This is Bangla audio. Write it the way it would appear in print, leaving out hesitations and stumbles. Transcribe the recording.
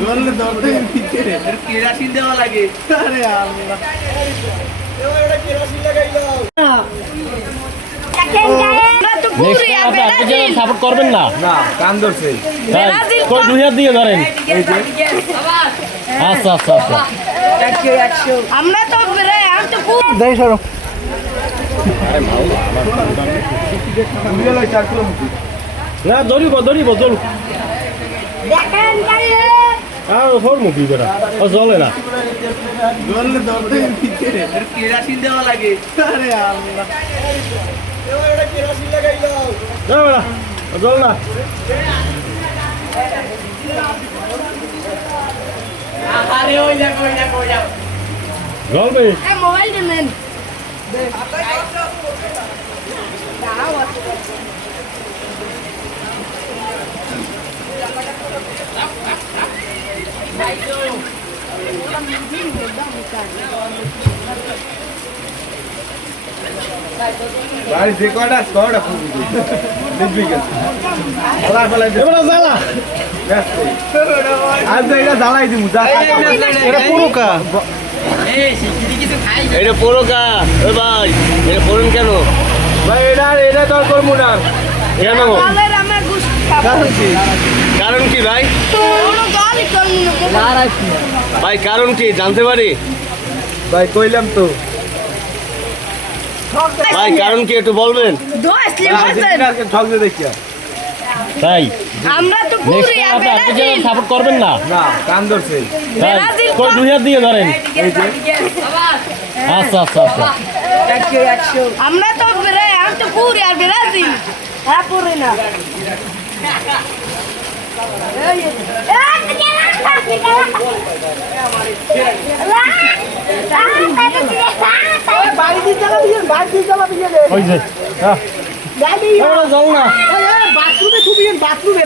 গোল দৌড়ে ভিতরে কেরাসিন দেওয়া লাগে। আরে আল্লাহ, এটা কেরাসিন লাগাইলো। সাপোর্ট করবেন না? না, কান ধরছে। কই 2 হাত দিয়ে ধরেন। আচ্ছা আচ্ছা আচ্ছা, আমরা তো দেই সরো। না ধরিব ধরিব চল। আর ফোর মুখি বেটা ও চলে না। গোল দৌড়ে ভিতরে কেরাসিন দেওয়া লাগে। আরে আল্লাহ, এটা কেরাসিন লাগাইলো। না বেটা চল না। আরে ওই দেখো গল্পে মোবাইল নেন। ভাই যে কয়টা ছয়টা ফুল দিবি গেছে। আল্লাহ বলে দে এবারে জ্বালা। আজ এটা জ্বালাই দিমু যা। এটা পুরো কা। এটা পোড়োকা। ও ভাই এটা পোড়েন কেন? ভাই এটা তোর করমু না। কেন? আমাদের আমরা গুছ কারণ কি? কারণ কি ভাই? কোনো গালি করনি না। ভাই কারণ কি জানতে পারি? ভাই কইলাম তো। ভাই কারণ কি একটু বলবেন? দোষ লিখছেন। আজকে ঠকতে দেখিয়া। তাই আমরা তো নেক্সট পুরি টাইম আর আপনি ব্রাজিল। সাপোর্ট করবেন না? না, কান ধরছে। তাই ব্রাজিল কই 2 হাত দিয়ে ধরেন। এই যে আচ্ছা আচ্ছা আচ্ছা, আমরা তো আমি তো পুরি আর ব্রাজিল। হ্যাঁ পুরি না। ওই যে হ্যাঁ এবারে চল না। বাথরুমে